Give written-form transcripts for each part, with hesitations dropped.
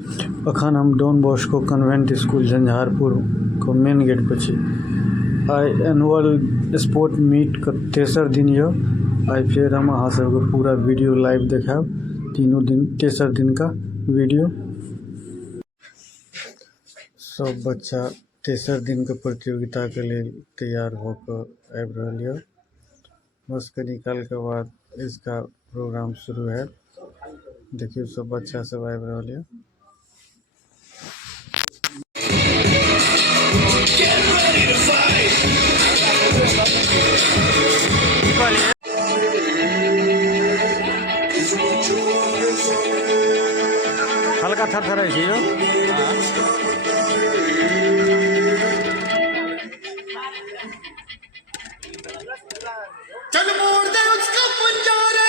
अखन हम Don Bosco convent school Jhanjharpur को मेन गेट पर छी। आई एनुअल स्पोर्ट मीट का तेसर दिन ये। आई फिर हम अहाँ सबके पूरा वीडियो लाइव देखाब, तीनों दिन तेसर दिन का वीडियो। सब बच्चा तेसर दिन के प्रतियोगिता के लिए तैयार होकर आबि रहल ये। बस कनी काल के बाद इसका प्रोग्राम शुरू है। देखिए सब बच्चा सब आबि रहल ये। हल्का थरथराई छै यो। चल मोड़ दे उसका पंजारे।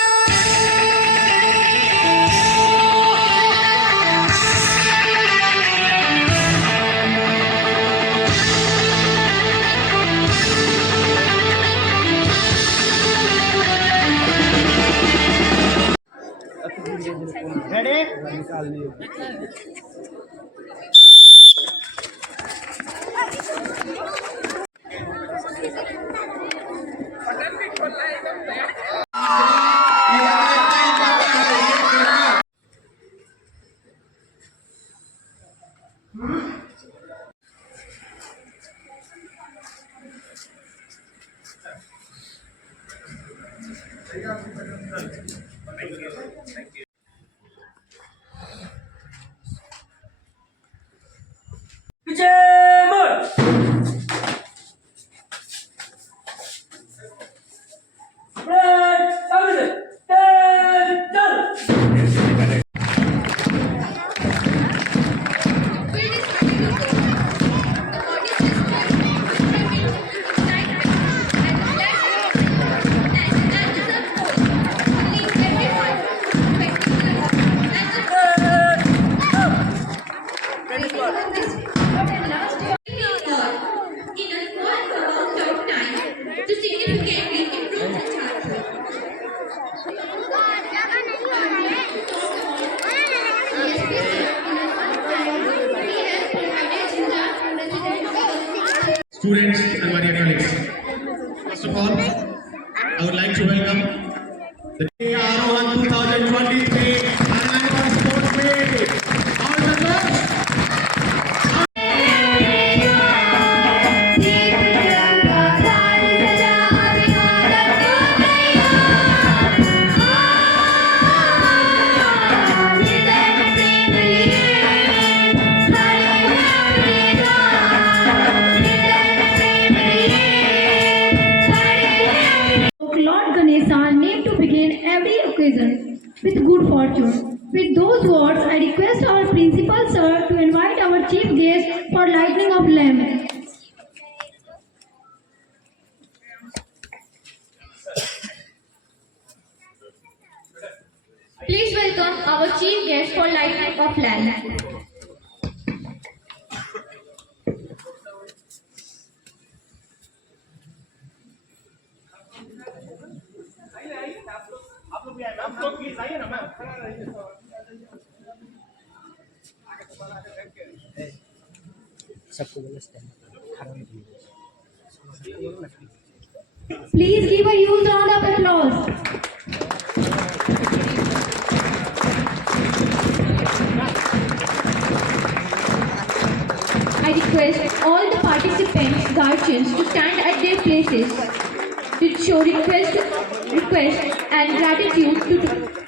Ready? Students and my dear colleagues, first of all, I would like to welcome the Aarohan 2023 annual sports meet. All the best. Name to begin every occasion with good fortune. With those words, I request our principal sir to invite our chief guest for lighting of lamp. Please welcome our chief guest for lighting of lamp. Please give a huge round of applause. I request all the participants, guardians to stand at their places to show request and gratitude to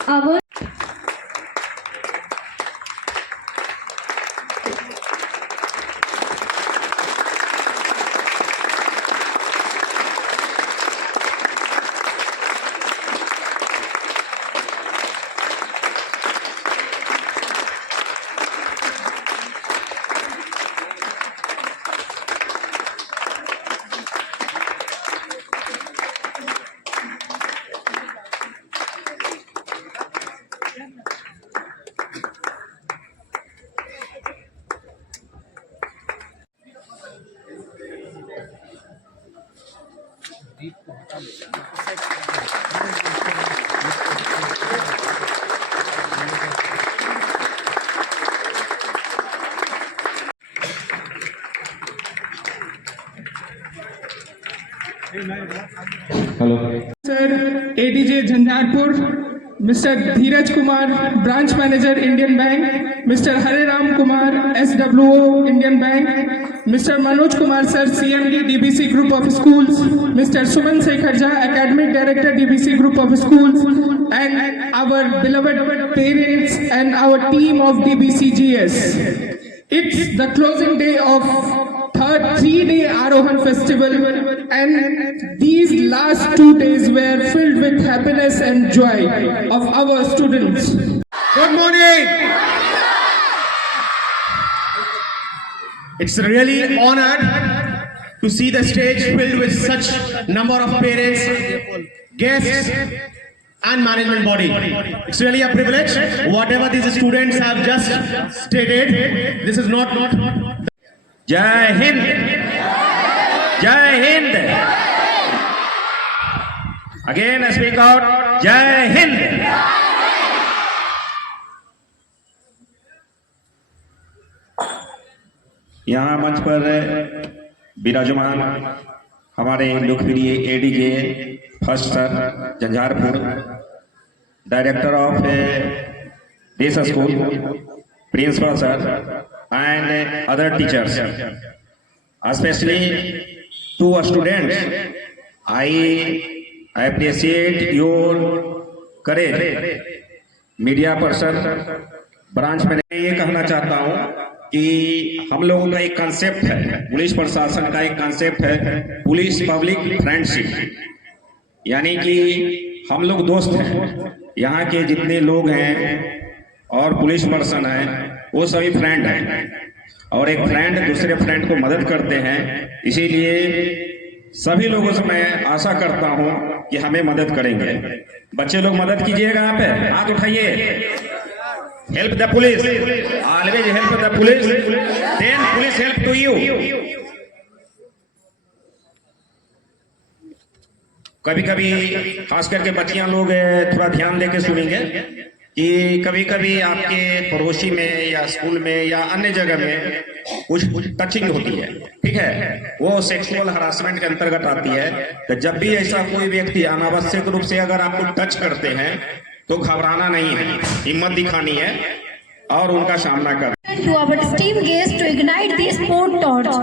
our Sir ADJ Jhanjharpur, Mr. Dheeraj Kumar, Branch Manager Indian Bank, Mr. Hare Ram Kumar, SWO Indian Bank, Mr. Manoj Kumar Sir, CMD DBC Group of Schools, Mr. Suman Sekharja, Academic Director DBC Group of Schools, and our beloved parents and our team of DBCGS. It's the closing day of third 3-day Aarohan festival, and these last 2 days were filled with happiness and joy of our students. Good morning. It's really honored to see the stage filled with such number of parents, guests, and management body. It's really a privilege. Whatever these students have just stated, this is not. Jai Hind. Jai Hind. Again, I speak out. Jai Hind. यहाँ मंच पर विराजमान हमारे लोकप्रिय ADJ first sir Jhanjharpur, director of this school, principal sir and other teachers, especially to students. I appreciate your courage. Media person, branch में ये कहना चाहता हूँ कि हम लोगों का एक कंसेप्ट है, पुलिस प्रशासन का एक कंसेप्ट है, पुलिस पब्लिक फ्रेंडशिप, यानी कि हम लोग दोस्त हैं। यहाँ के जितने लोग हैं और पुलिस पर्सन हैं वो सभी फ्रेंड हैं, और एक फ्रेंड दूसरे फ्रेंड को मदद करते हैं। इसीलिए सभी लोगों से मैं आशा करता हूं कि हमें मदद करेंगे। बच्चे लोग मदद कीजिएगा, यहाँ पे हाथ उठाइए। Help the police, always help the police, then police help to you. कभी कभी खास करके बच्चियां लोग थोड़ा ध्यान देके सुनेंगे कि कभी कभी आपके पड़ोसी में या स्कूल में या अन्य जगह में कुछ टचिंग होती है, ठीक है, वो सेक्सुअल हरासमेंट के अंतर्गत आती है। तो जब भी ऐसा कोई व्यक्ति अनावश्यक रूप से अगर आपको टच करते हैं तो घबराना नहीं है, हिम्मत दिखानी है और उनका सामना करना। To our esteemed guests to ignite the sport torch.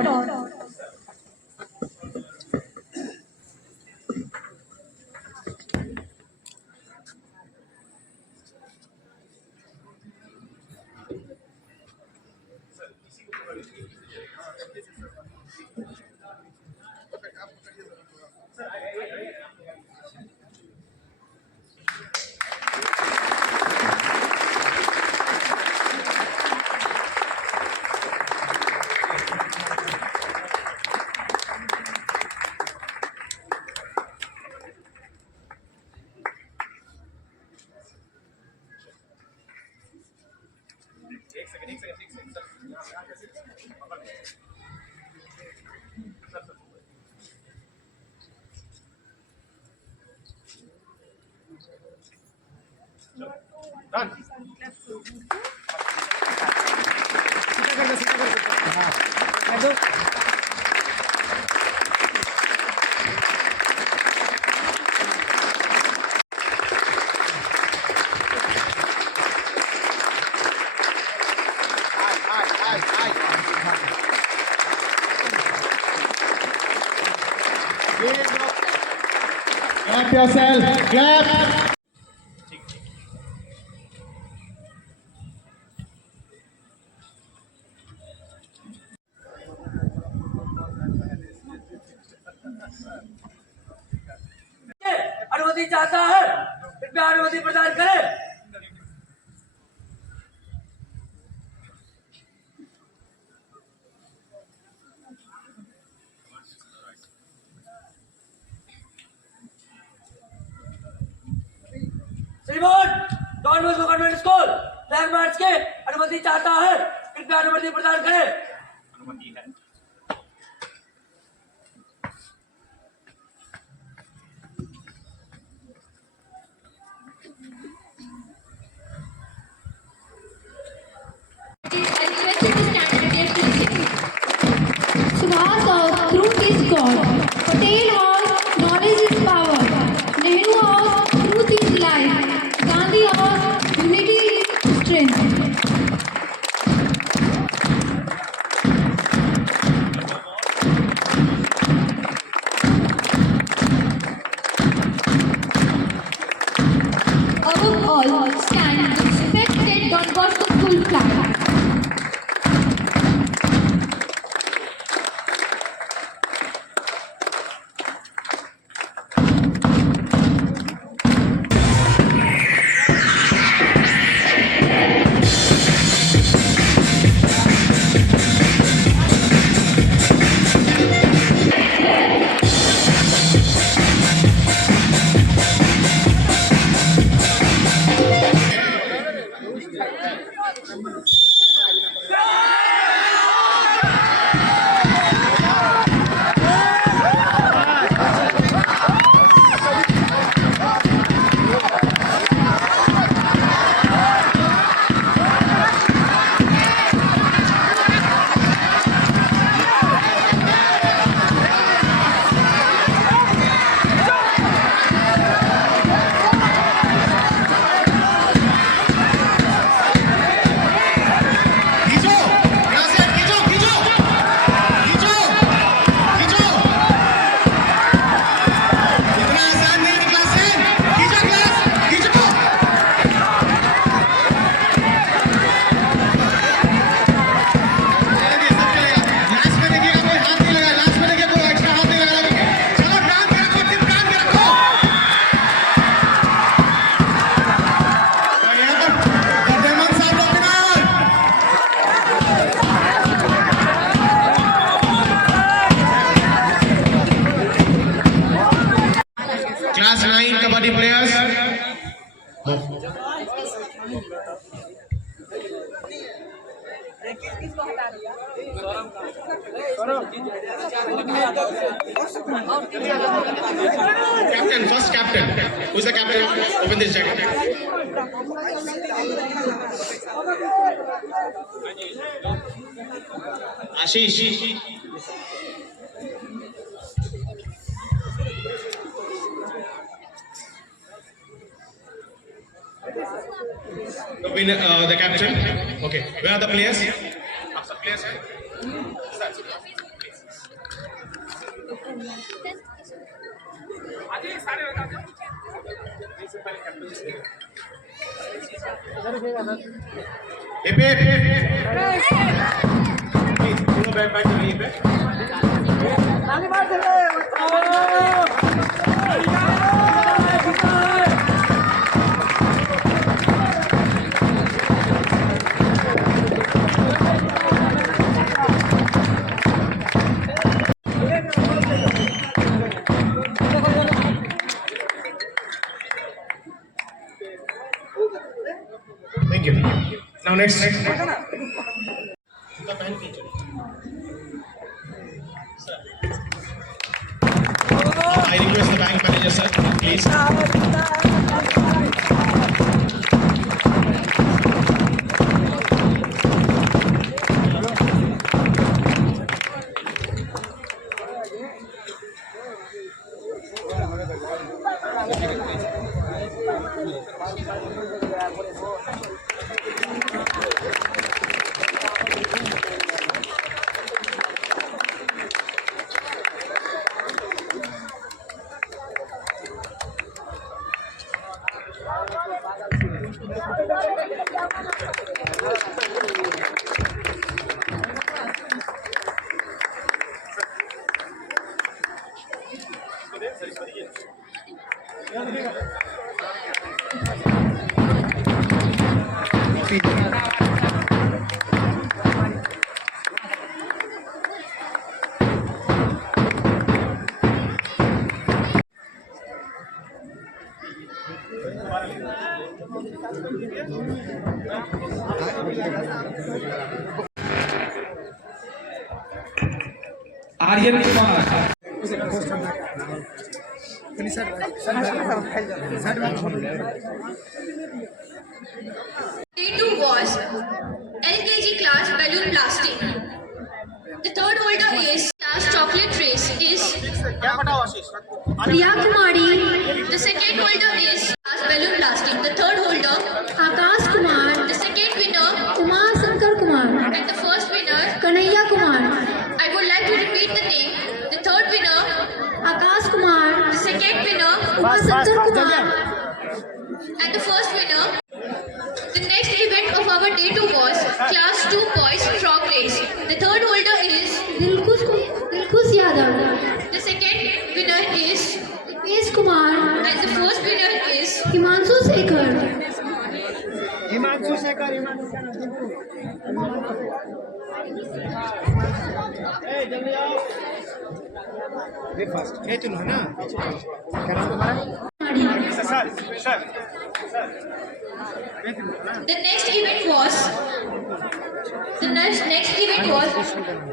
Clap yourself, clap. अनुमति चाहता है, कृपया अनुमति प्रदान करें। श्रीमान Don Bosco convent school flag march के अनुमति चाहता है, कृपया अनुमति प्रदान करें। अनुमति है। Subhas of through this God. Patel Hall, Captain, first captain. Who's the captain? Open this jacket. Ashish. The captain. Okay. Where are the players? Some players here. Please, go back to me. Thank you. Now next. The band teacher. Sir. I request the bank manager, sir, please. Aryan Kumar Day 2 was LKG class balloon blasting. The third holder is class chocolate race is Priya Kumari. The second holder is class balloon blasting. The third holder Akash Kumar. The second winner Kumar Shankar Kumar. And the first winner Kanhaiya Kumar. I would like to repeat the name. The third winner Akash Kumar. The second winner Kumar Shankar Kumar. And the first winner. The next event of our day 2 was class 2 boys frog race. The third holder is Dilkush Yadav. The second winner is Dipesh Kumar. And the first winner is Himanshu Shekhar. The next event was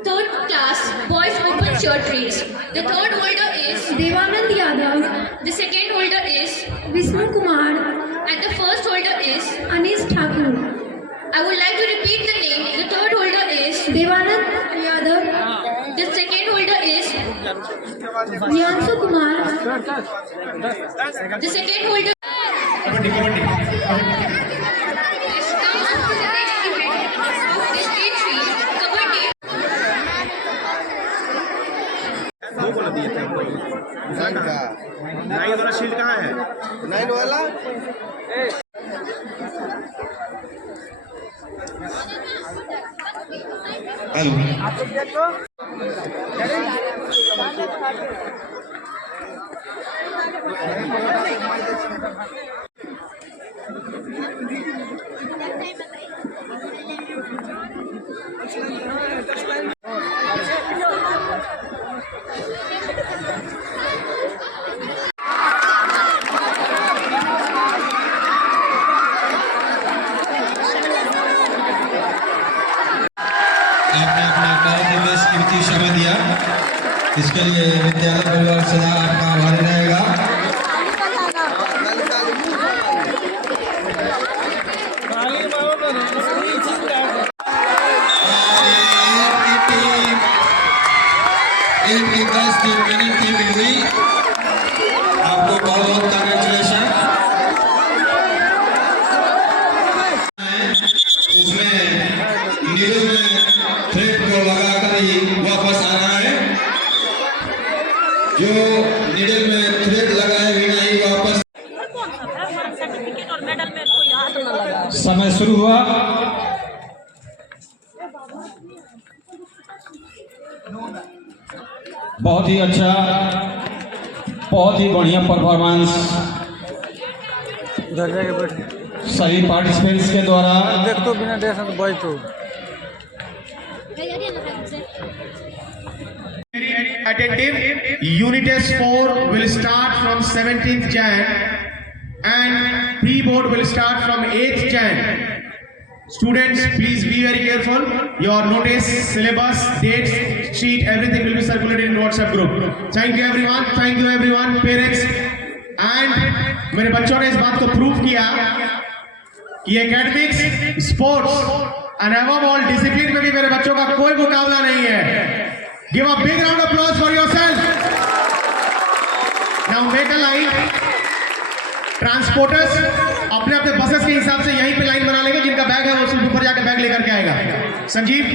third class boys open shirt race. The third holder is Devanand Yadav. The second holder is Vishnu Kumar. And the first holder is Anish Thakur. I would like to repeat the name. The third holder is Devanand Yadav. The second holder is Himanshu Kumar. The second holder. Kabaddi. Nine वाला shield कहाँ है? Nine वाला आपने अपना बहुत कीमती समय दिया, इसके लिए विद्यालय परिवार सदा आपका आभारी रहेगा। एक गर्ल्स की विनिंग टीम हुई, आपको बहुत बहुत कांग्रेचुलेशन। उसमें नीडल में थ्रेड को लगाकर ही वापस आना है, जो नीडल में थ्रेड लगाए बिना ही वापस। समय शुरू हुआ। बहुत ही अच्छा, बहुत ही बढ़िया परफॉर्मेंस उधर जाके बैठ सभी पार्टिसिपेंट्स के द्वारा। देख तो बिना देख तो बैठ तो Attentive. Unit test 4 will start from 17th Jan and pre-board will start from 8th Jan. Students, please be very careful. Your notice, syllabus, dates, sheet, everything will be circulated in WhatsApp group. Thank you everyone. Thank you everyone, parents. And मेरे बच्चों ने इस बात को prove किया कि academics, sports and above all discipline में भी मेरे बच्चों का कोई मुकाबला नहीं है. Give a big round of applause for yourself. Now make a line. Transporters अपने अपने बसेस के हिसाब से यहीं पे लाइन बना लेंगे, जिनका बैग है वो सिर्फ ऊपर जाकर बैग लेकर के आएगा. संजीव